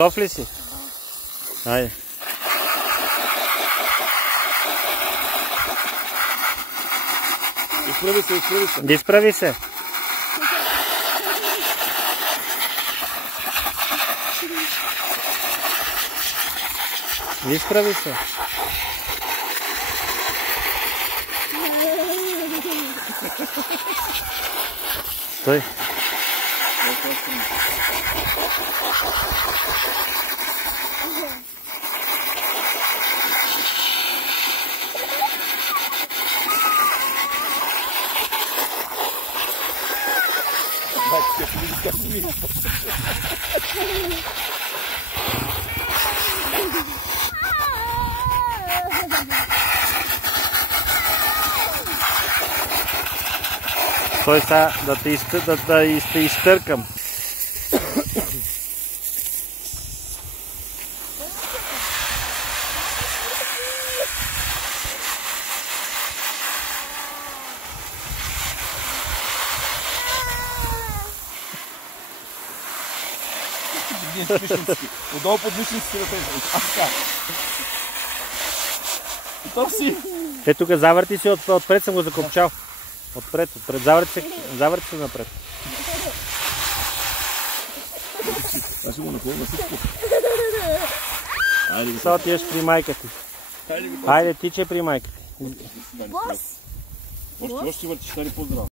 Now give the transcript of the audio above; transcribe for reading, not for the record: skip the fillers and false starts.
Готов ли си? Хайде. Изправи се, изправи се. Изправи се. Изправи се. Стой. Той сега да те изтъркам. Отдолу под мишниците да тези. Готов си? Е, тук завърти си, отпред съм го закопчал. Отпред, завърти се напред. Аз ще го напълна всичко. Сега отиваш при майка ти. Хайде, тичай при майка ти. Още въртиш, стари, по-здраво.